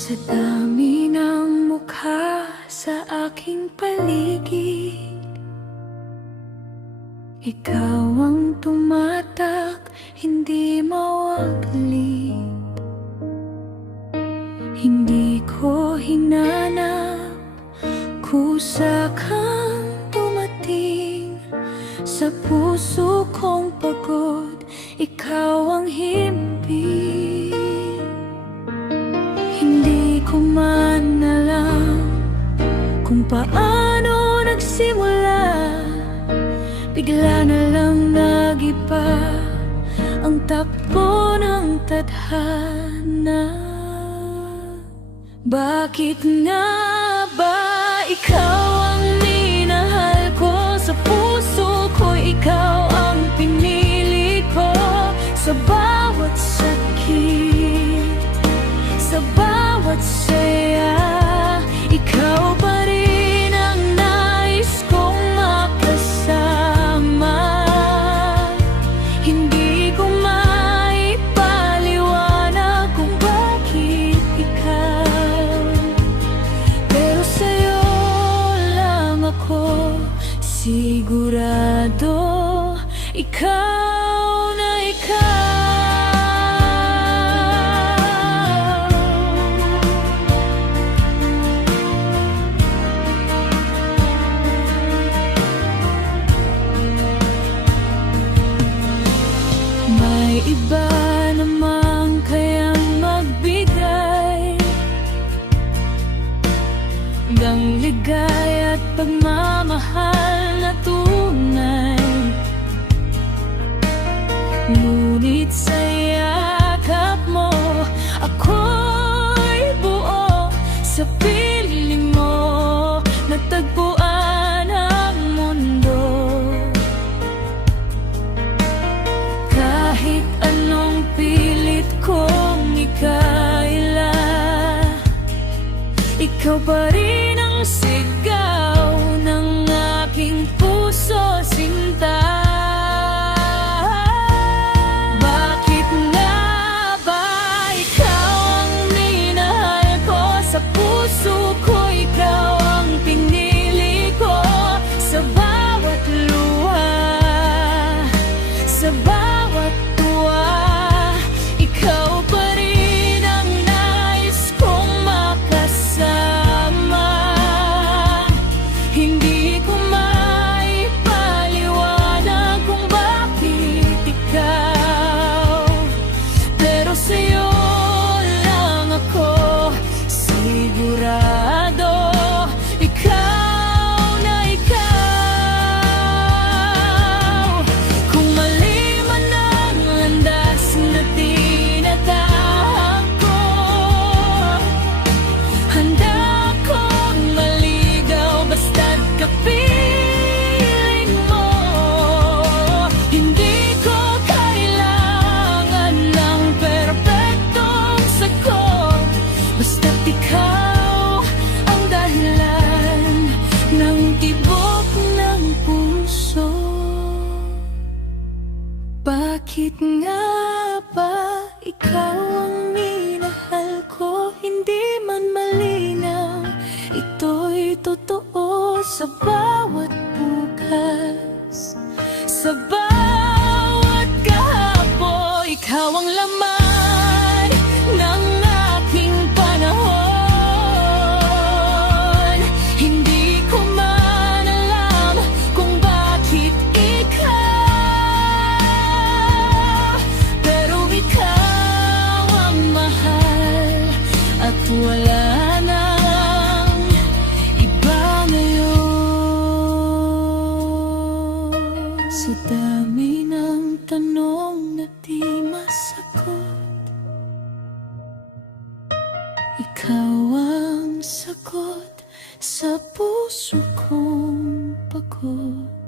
Sa dami ng mukha sa aking paligid, ikaw ang tumatak, hindi mawaglit. Hindi ko hinanap, kusa kang dumating. Sa puso kong pagod, ikaw ang himpit. Hindi ko man alam kung paano nagsimula, bigla na lang nag-iba ang takbo ng tadhana. Bakit nga ba ikaw ang minahal ko? Sa puso ko ikaw ang pinili ko. Sa bawat sakit, sa bawat saya, ikaw pa rin ang nais kong makasama. Hindi ko maipaliwanag kung bakit ikaw, pero sa'yo lang ako sigurado. Ikaw na ikaw. May iba naman kayang magbigay ng ligay at pagmamahal na tunay, ngunit sa yakap mo ako'y buo. Sa piling mo natagpuan ang mundo. Kahit anong pilit kong ikaila, ikaw pa rin ang sigaw ng aking puso, sinta. Bakit nga ba ikaw ang minahal ko? Sa puso ko ikaw ang pinili ko. Sa bawat luha, sa bawat tuwa, ikaw pa rin ang nais kong makasama. Hindi ko maipaliwanag kung bakit ikaw, pero sa'yo lang ako sigurado. Ikaw na ikaw. Kung mali man ang landas na tinatahak ko, handa akong maligaw basta't kapiling mo. Hindi ko kailangan ng perpektong sagot, basta't ikaw ang dahilan ng tibok ng puso. Bakit nga ba ikaw ang minahal ko? Hindi man malinaw, ito'y totoo. Sa bawat bukas, sa bawat kahapon, ikaw ang laman ng aking panahon. Hindi ko man alam kung bakit ikaw, pero ikaw ang mahal at wala nang iba ngayon. Sa dami ng tanong na di masagot, ikaw ang sagot sa puso kong pagod.